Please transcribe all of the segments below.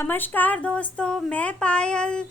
नमस्कार दोस्तों, मैं पायल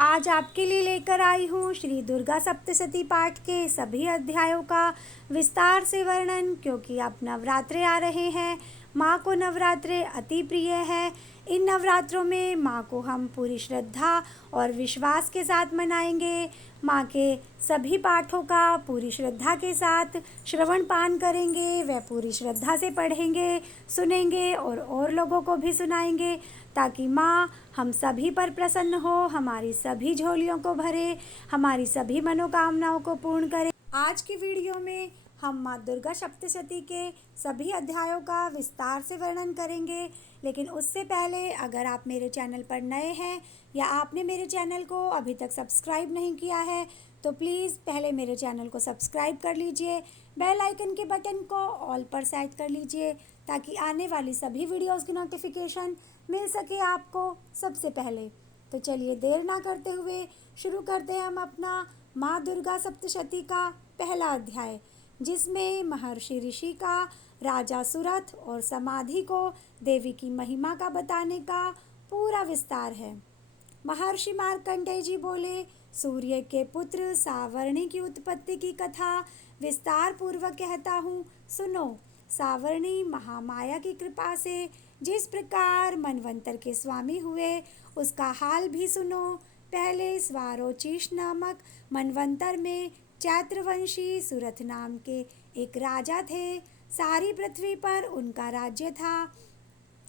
आज आपके लिए लेकर आई हूँ श्री दुर्गा सप्तशती पाठ के सभी अध्यायों का विस्तार से वर्णन। क्योंकि अब नवरात्रे आ रहे हैं, माँ को नवरात्रे अति प्रिय है। इन नवरात्रों में माँ को हम पूरी श्रद्धा और विश्वास के साथ मनाएंगे। माँ के सभी पाठों का पूरी श्रद्धा के साथ श्रवण पान करेंगे, वह पूरी श्रद्धा से पढ़ेंगे, सुनेंगे और लोगों को भी सुनाएंगे, ताकि माँ हम सभी पर प्रसन्न हो, हमारी सभी झोलियों को भरे, हमारी सभी मनोकामनाओं को पूर्ण करे। आज की वीडियो में हम माँ दुर्गा सप्तशती के सभी अध्यायों का विस्तार से वर्णन करेंगे। लेकिन उससे पहले अगर आप मेरे चैनल पर नए हैं या आपने मेरे चैनल को अभी तक सब्सक्राइब नहीं किया है तो प्लीज़ पहले मेरे चैनल को सब्सक्राइब कर लीजिए, बेल आइकन के बटन को ऑल पर सेट कर लीजिए, ताकि आने वाली सभी वीडियोस की नोटिफिकेशन मिल सके आपको सबसे पहले। तो चलिए देर ना करते हुए शुरू करते हैं हम अपना माँ दुर्गा सप्तशती का पहला अध्याय, जिसमें महर्षि ऋषि का राजा सुरथ और समाधि को देवी की महिमा का बताने का पूरा विस्तार है। महर्षि मार्कंडेय जी बोले, सूर्य के पुत्र सावर्णी की उत्पत्ति की कथा विस्तार पूर्वक कहता हूँ, सुनो। सावर्णी महामाया की कृपा से जिस प्रकार मनवंतर के स्वामी हुए, उसका हाल भी सुनो। पहले स्वारोचिष नामक मनवंतर में चैत्रवंशी सुरथ नाम के एक राजा थे। सारी पृथ्वी पर उनका राज्य था।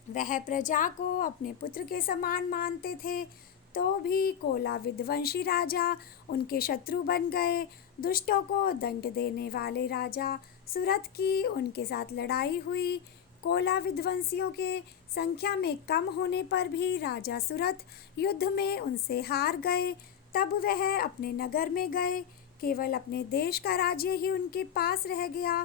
वह प्रजा को अपने पुत्र के समान मानते थे, तो भी कोला विध्वंसी राजा उनके शत्रु बन गए। दुष्टों को दंड देने वाले राजा सुरथ की उनके साथ लड़ाई हुई। कोला विध्वंसियों के संख्या में कम होने पर भी राजा सुरथ युद्ध में उनसे हार गए। तब वह अपने नगर में गए। केवल अपने देश का राज्य ही उनके पास रह गया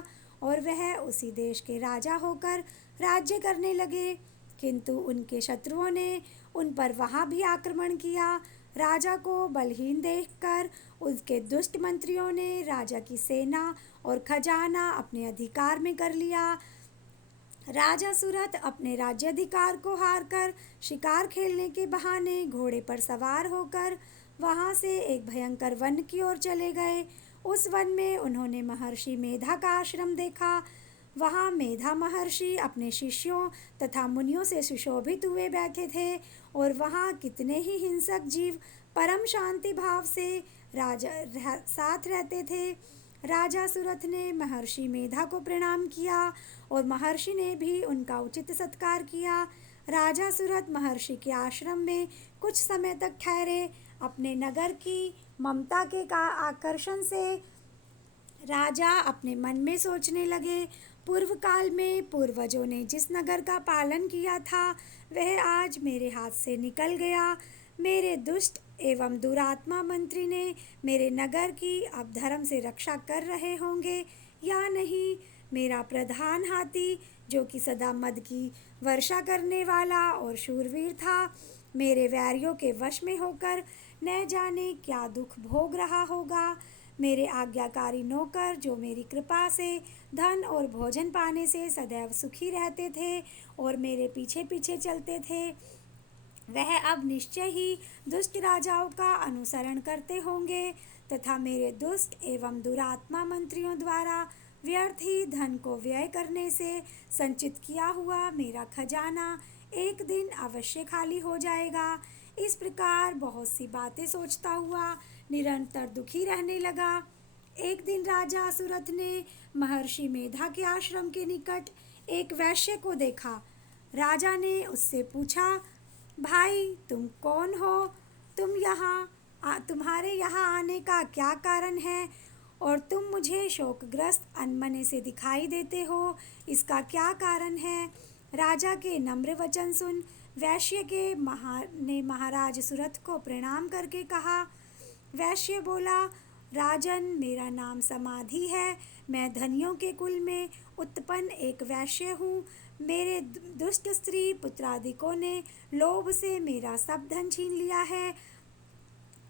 और वह उसी देश के राजा होकर राज्य करने लगे। किंतु उनके शत्रुओं ने उन पर वहाँ भी आक्रमण किया। राजा को बलहीन देखकर उसके दुष्ट मंत्रियों ने राजा की सेना और खजाना अपने अधिकार में कर लिया। राजा सुरथ अपने राज्याधिकार को हारकर शिकार खेलने के बहाने घोड़े पर सवार होकर वहाँ से एक भयंकर वन की ओर चले गए। उस वन में उन्होंने महर्षि मेधा का आश्रम देखा। वहाँ मेधा महर्षि अपने शिष्यों तथा मुनियों से सुशोभित हुए बैठे थे और वहाँ कितने ही हिंसक जीव परम शांति भाव से साथ रहते थे। राजा सुरथ ने महर्षि मेधा को प्रणाम किया और महर्षि ने भी उनका उचित सत्कार किया। राजा सुरथ महर्षि के आश्रम में कुछ समय तक ठहरे। अपने नगर की ममता के आकर्षण से राजा अपने मन में सोचने लगे, पूर्व काल में पूर्वजों ने जिस नगर का पालन किया था वह आज मेरे हाथ से निकल गया। मेरे दुष्ट एवं दुरात्मा मंत्री ने मेरे नगर की अब धर्म से रक्षा कर रहे होंगे या नहीं। मेरा प्रधान हाथी, जो कि सदा मद की वर्षा करने वाला और शूरवीर था, मेरे वैरियों के वश में होकर न जाने क्या दुख भोग रहा होगा। मेरे आज्ञाकारी नौकर, जो मेरी कृपा से धन और भोजन पाने से सदैव सुखी रहते थे और मेरे पीछे पीछे चलते थे, वह अब निश्चय ही दुष्ट राजाओं का अनुसरण करते होंगे तथा मेरे दुष्ट एवं दुरात्मा मंत्रियों द्वारा व्यर्थ ही धन को व्यय करने से संचित किया हुआ मेरा खजाना एक दिन अवश्य खाली हो जाएगा। इस प्रकार बहुत सी बातें सोचता हुआ निरंतर दुखी रहने लगा। एक दिन राजा सुरथ ने महर्षि मेधा के आश्रम के निकट एक वैश्य को देखा। राजा ने उससे पूछा, भाई तुम कौन हो? तुम्हारे यहाँ आने का क्या कारण है और तुम मुझे शोकग्रस्त अनमने से दिखाई देते हो, इसका क्या कारण है? राजा के नम्र वचन सुन वैश्य ने महाराज सुरथ को प्रणाम करके कहा। वैश्य बोला, राजन, मेरा नाम समाधि है। मैं धनियों के कुल में उत्पन्न एक वैश्य हूँ। मेरे दुष्ट स्त्री पुत्रादिकों ने लोभ से मेरा सब धन छीन लिया है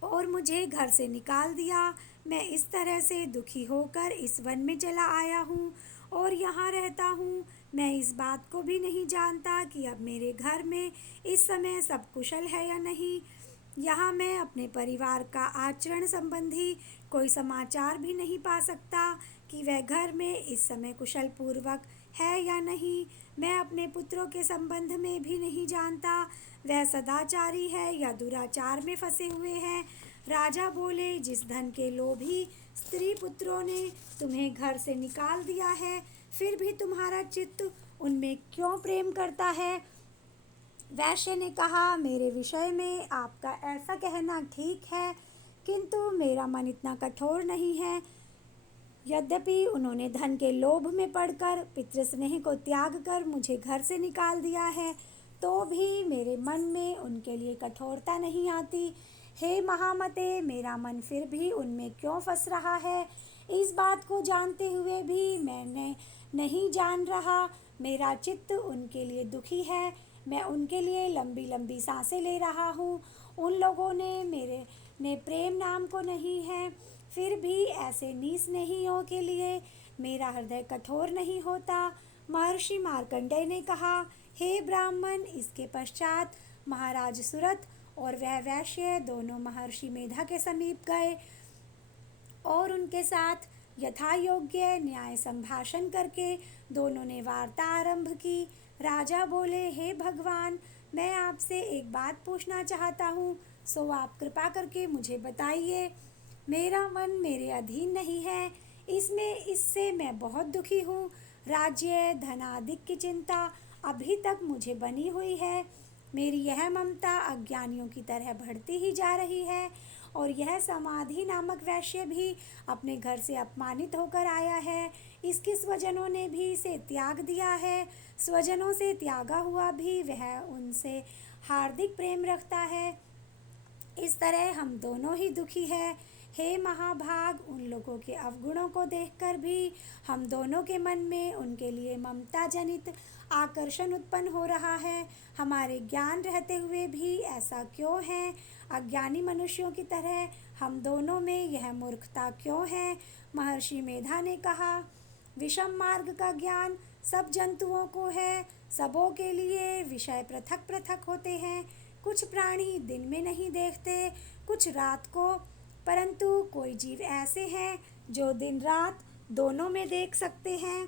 और मुझे घर से निकाल दिया। मैं इस तरह से दुखी होकर इस वन में चला आया हूँ और यहाँ रहता हूँ। मैं इस बात को भी नहीं जानता कि अब मेरे घर में इस समय सब कुशल है या नहीं। यहाँ मैं अपने परिवार का आचरण संबंधी कोई समाचार भी नहीं पा सकता कि वह घर में इस समय कुशल पूर्वक है या नहीं। मैं अपने पुत्रों के संबंध में भी नहीं जानता वह सदाचारी है या दुराचार में फंसे हुए हैं। राजा बोले, जिस धन के लोभी स्त्री पुत्रों ने तुम्हें घर से निकाल दिया है, फिर भी तुम्हारा चित्त उनमें क्यों प्रेम करता है। वैश्य ने कहा, मेरे विषय में आपका ऐसा कहना ठीक है, किंतु मेरा मन इतना कठोर नहीं है। यद्यपि उन्होंने धन के लोभ में पड़कर पितृस्नेह को त्याग कर मुझे घर से निकाल दिया है, तो भी मेरे मन में उनके लिए कठोरता नहीं आती। हे महामते, मेरा मन फिर भी उनमें क्यों फंस रहा है। इस बात को जानते हुए भी मैंने नहीं जान रहा। मेरा चित्त उनके लिए दुखी है। मैं उनके लिए लंबी लंबी सांसें ले रहा हूँ। उन लोगों ने मेरे ने प्रेम नाम को नहीं है, फिर भी ऐसे निस्नेहियों के लिए मेरा हृदय कठोर नहीं होता। महर्षि मार्कंडेय ने कहा, हे ब्राह्मण। इसके पश्चात महाराज सुरथ और वह वैश्य दोनों महर्षि मेधा के समीप गए और उनके साथ यथा योग्य न्याय संभाषण करके दोनों ने वार्ता आरंभ की। राजा बोले, हे भगवान, मैं आपसे एक बात पूछना चाहता हूँ, सो आप कृपा करके मुझे बताइए। मेरा मन मेरे अधीन नहीं है, इससे मैं बहुत दुखी हूँ। राज्य धनादिक की चिंता अभी तक मुझे बनी हुई है। मेरी यह ममता अज्ञानियों की तरह बढ़ती ही जा रही है। और यह समाधि नामक वैश्य भी अपने घर से अपमानित होकर आया है। इसके स्वजनों ने भी इसे त्याग दिया है। स्वजनों से त्यागा हुआ भी वह उनसे हार्दिक प्रेम रखता है। इस तरह हम दोनों ही दुखी हैं। हे महाभाग, उन लोगों के अवगुणों को देखकर भी हम दोनों के मन में उनके लिए ममता जनित आकर्षण उत्पन्न हो रहा है। हमारे ज्ञान रहते हुए भी ऐसा क्यों है। अज्ञानी मनुष्यों की तरह हम दोनों में यह मूर्खता क्यों है। महर्षि मेधा ने कहा, विषम मार्ग का ज्ञान सब जंतुओं को है। सबों के लिए विषय पृथक पृथक होते हैं। कुछ प्राणी दिन में नहीं देखते, कुछ रात को, परंतु कोई जीव ऐसे हैं जो दिन रात दोनों में देख सकते हैं।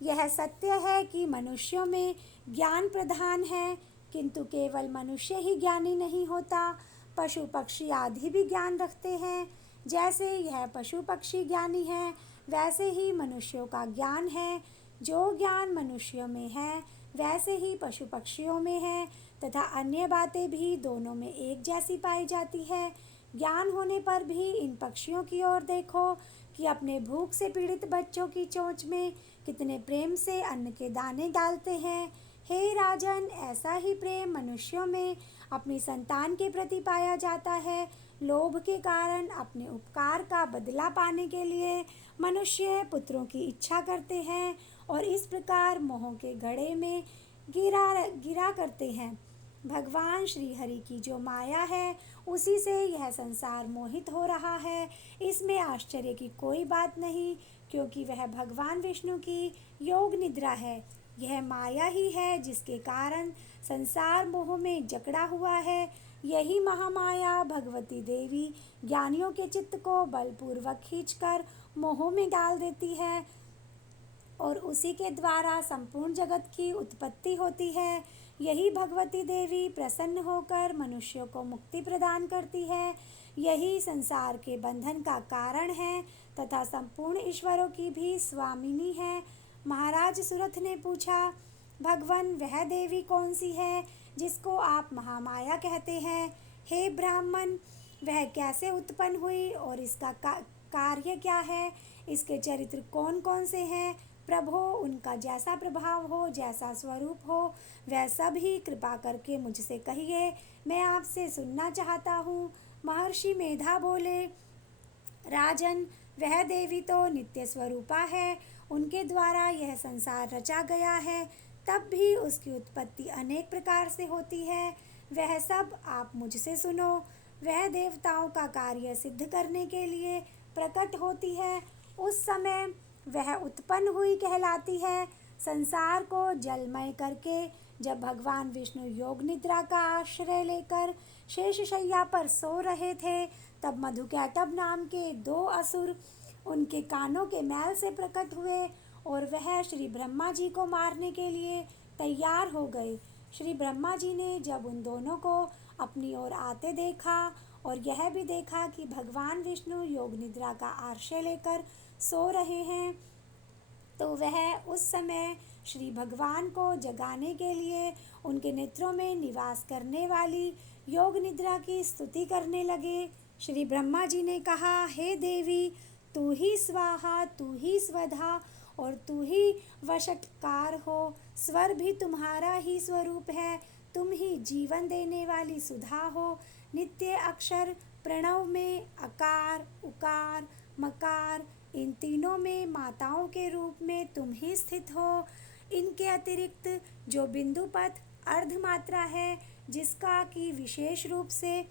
यह सत्य है कि मनुष्यों में ज्ञान प्रधान है, किंतु केवल मनुष्य ही ज्ञानी नहीं होता। पशु पक्षी आदि भी ज्ञान रखते हैं। जैसे यह पशु पक्षी ज्ञानी है, वैसे ही मनुष्यों का ज्ञान है। जो ज्ञान मनुष्यों में है, वैसे ही पशु पक्षियों में है, तथा अन्य बातें भी दोनों में एक जैसी पाई जाती है। ज्ञान होने पर भी इन पक्षियों की ओर देखो कि अपने भूख से पीड़ित बच्चों की चोंच में कितने प्रेम से अन्न के दाने डालते हैं। हे राजन, ऐसा ही प्रेम मनुष्यों में अपनी संतान के प्रति पाया जाता है। लोभ के कारण अपने उपकार का बदला पाने के लिए मनुष्य पुत्रों की इच्छा करते हैं और इस प्रकार मोह के घड़े में गिरा करते हैं। भगवान श्री हरि की जो माया है, उसी से यह संसार मोहित हो रहा है। इसमें आश्चर्य की कोई बात नहीं, क्योंकि वह भगवान विष्णु की योग निद्रा है। यह माया ही है जिसके कारण संसार मोह में जकड़ा हुआ है। यही महामाया भगवती देवी ज्ञानियों के चित्त को बलपूर्वक खींचकर मोह में डाल देती है और उसी के द्वारा संपूर्ण जगत की उत्पत्ति होती है। यही भगवती देवी प्रसन्न होकर मनुष्यों को मुक्ति प्रदान करती है। यही संसार के बंधन का कारण है तथा संपूर्ण ईश्वरों की भी स्वामिनी है। महाराज सुरथ ने पूछा, भगवान, वह देवी कौन सी है जिसको आप महामाया कहते हैं। हे ब्राह्मण, वह कैसे उत्पन्न हुई और इसका कार्य क्या है। इसके चरित्र कौन कौन से हैं। प्रभो, उनका जैसा प्रभाव हो, जैसा स्वरूप हो, वह सब ही कृपा करके मुझसे कहिए, मैं आपसे सुनना चाहता हूँ। महर्षि मेधा बोले, राजन, वह देवी तो नित्य स्वरूपा है। उनके द्वारा यह संसार रचा गया है, तब भी उसकी उत्पत्ति अनेक प्रकार से होती है। वह सब आप मुझसे सुनो। वह देवताओं का कार्य सिद्ध करने के लिए प्रकट होती है। उस समय वह उत्पन्न हुई कहलाती है। संसार को जलमय करके जब भगवान विष्णु योग निद्रा का आश्रय लेकर शेषशय्या पर सो रहे थे, तब मधुकैटभ नाम के 2 असुर उनके कानों के मैल से प्रकट हुए और वह श्री ब्रह्मा जी को मारने के लिए तैयार हो गए। श्री ब्रह्मा जी ने जब उन दोनों को अपनी ओर आते देखा और यह भी देखा कि भगवान विष्णु योग निद्रा का आश्रय लेकर सो रहे हैं, तो वह उस समय श्री भगवान को जगाने के लिए उनके नेत्रों में निवास करने वाली योग निद्रा की स्तुति करने लगे। श्री ब्रह्मा जी ने कहा, हे देवी, तू ही स्वाहा, तू ही स्वधा और तू ही वषटकार हो। स्वर भी तुम्हारा ही स्वरूप है, तुम ही जीवन देने वाली सुधा हो। नित्य अक्षर प्रणव में अकार, उकार, मकार, इन तीनों में माताओं के रूप में तुम ही स्थित हो। इनके अतिरिक्त जो बिंदुपथ अर्धमात्रा है, जिसका कि विशेष रूप से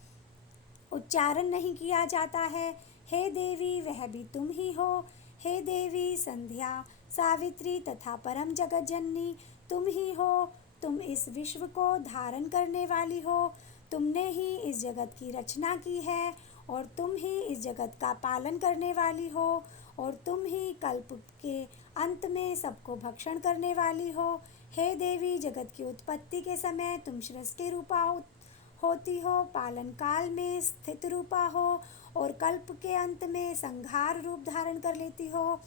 उच्चारण नहीं किया जाता है, हे देवी, वह भी तुम ही हो। हे देवी, संध्या, सावित्री तथा परम जगत जननी तुम ही हो। तुम इस विश्व को धारण करने वाली हो। तुमने ही इस जगत की रचना की है और तुम ही इस जगत का पालन करने वाली हो और तुम ही कल्प के अंत में सबको भक्षण करने वाली हो। हे देवी, जगत की उत्पत्ति के समय तुम सृष्टि रूपा होती हो, पालन काल में स्थित रूपा हो और कल्प के अंत में संहार रूप धारण कर लेती हो।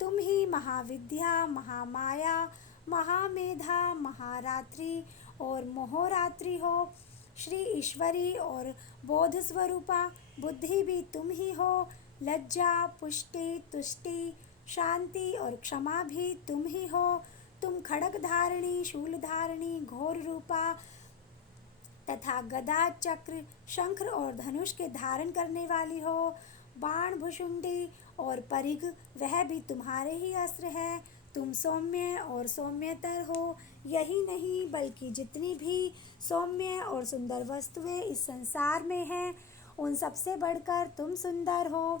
तुम ही महाविद्या, महामाया, महामेधा, महारात्रि और मोहरात्रि हो। श्री ईश्वरी और बोध स्वरूपा बुद्धि भी तुम ही हो। लज्जा, पुष्टि, तुष्टि, शांति और क्षमा भी तुम ही हो। तुम खड्ग धारिणी, शूल धारिणी, घोर रूपा तथा गदा, चक्र, शंख और धनुष के धारण करने वाली हो। बाण, भुशुंडी और परिघ, वह भी तुम्हारे ही अस्त्र है। तुम सौम्य और सौम्यतर हो। यही नहीं बल्कि जितनी भी सौम्य और सुंदर वस्तुएं इस संसार में हैं, उन सबसे बढ़कर तुम सुंदर हो।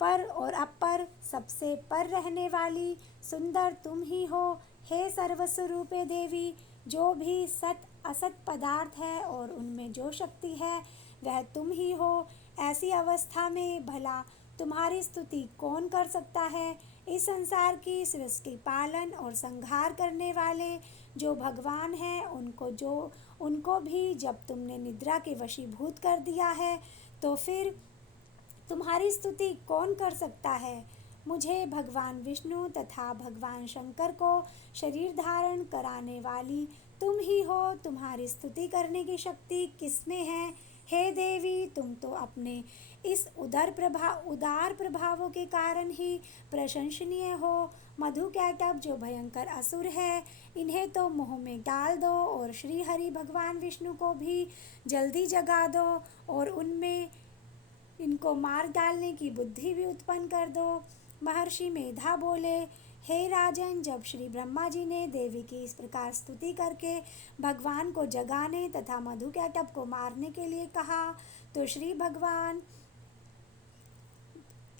पर और अपर, सबसे पर रहने वाली सुंदर तुम ही हो। हे सर्वस्वरूपे देवी, जो भी सत असत पदार्थ है और उनमें जो शक्ति है, वह तुम ही हो। ऐसी अवस्था में भला तुम्हारी स्तुति कौन कर सकता है। इस संसार की सृष्टि, पालन और संहार करने वाले जो भगवान हैं, उनको भी जब तुमने निद्रा के वशीभूत कर दिया है, तो फिर तुम्हारी स्तुति कौन कर सकता है। मुझे भगवान विष्णु तथा भगवान शंकर को शरीर धारण कराने वाली तुम ही हो। तुम्हारी स्तुति करने की शक्ति किसमें है। हे देवी, तुम तो अपने इस उदार प्रभावों के कारण ही प्रशंसनीय हो। मधुकैटभ जो भयंकर असुर है, इन्हें तो मोह में डाल दो और श्री हरि भगवान विष्णु को भी जल्दी जगा दो और उनमें इनको मार डालने की बुद्धि भी उत्पन्न कर दो। महर्षि मेधा बोले, हे राजन, जब श्री ब्रह्मा जी ने देवी की इस प्रकार स्तुति करके भगवान को जगाने तथा मधुकैटभ को मारने के लिए कहा, तो श्री भगवान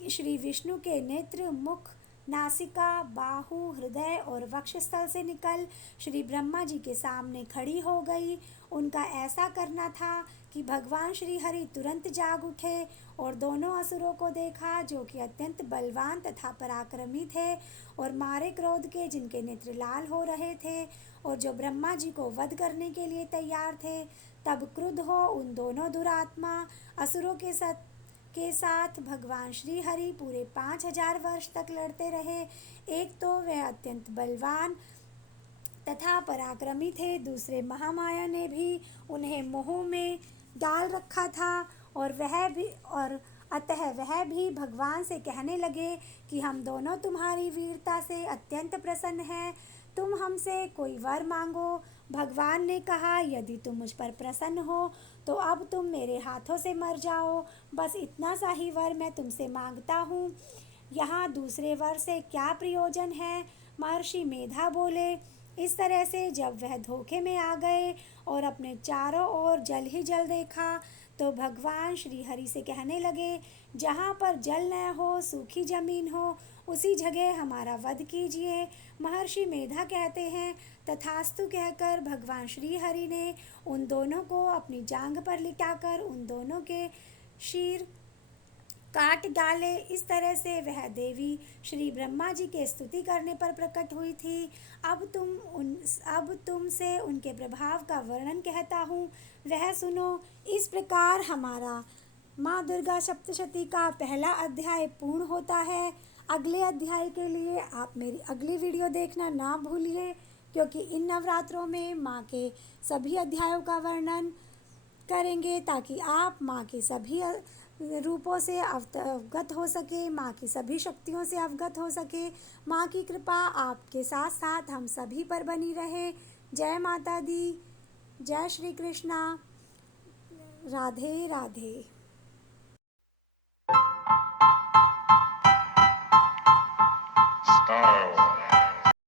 श्री विष्णु के नेत्र, मुख, नासिका, बाहु, हृदय और वक्षस्थल से निकल श्री ब्रह्मा जी के सामने खड़ी हो गई। उनका ऐसा करना था कि भगवान श्री हरि तुरंत जाग उठे और दोनों असुरों को देखा, जो कि अत्यंत बलवान तथा पराक्रमी थे और मारे क्रोध के, जिनके नेत्र लाल हो रहे थे और जो ब्रह्मा जी को वध करने के लिए तैयार थे। तब क्रुद्ध हो उन दोनों दुरात्मा असुरों के साथ भगवान श्री हरि पूरे 5000 वर्ष तक लड़ते रहे। एक तो वह अत्यंत बलवान तथा पराक्रमी थे, दूसरे महामाया ने भी उन्हें मोह में डाल रखा था और अतः वह भी भगवान से कहने लगे कि हम दोनों तुम्हारी वीरता से अत्यंत प्रसन्न हैं, तुम हमसे कोई वर मांगो। भगवान ने कहा, यदि तुम मुझ पर प्रसन्न हो तो अब तुम मेरे हाथों से मर जाओ। बस इतना सा ही वर मैं तुमसे मांगता हूँ, यहाँ दूसरे वर से क्या प्रयोजन है। महर्षि मेधा बोले, इस तरह से जब वह धोखे में आ गए और अपने चारों ओर जल ही जल देखा, तो भगवान श्री हरि से कहने लगे, जहाँ पर जल न हो, सूखी जमीन हो, उसी जगह हमारा वध कीजिए। महर्षि मेधा कहते हैं, तथास्तु कहकर भगवान श्री हरि ने उन दोनों को अपनी जांघ पर लिटाकर उन दोनों के शीर काट डाले। इस तरह से वह देवी श्री ब्रह्मा जी के स्तुति करने पर प्रकट हुई थी। अब तुमसे उनके प्रभाव का वर्णन कहता हूँ, वह सुनो। इस प्रकार हमारा माँ दुर्गा सप्तशती का पहला अध्याय पूर्ण होता है। अगले अध्याय के लिए आप मेरी अगली वीडियो देखना ना भूलिए, क्योंकि इन नवरात्रों में माँ के सभी अध्यायों का वर्णन करेंगे, ताकि आप माँ के सभी रूपों से अवगत हो सके, माँ की सभी शक्तियों से अवगत हो सके। माँ की कृपा आपके साथ साथ हम सभी पर बनी रहे। जय माता दी, जय श्री कृष्णा, राधे राधे। Style.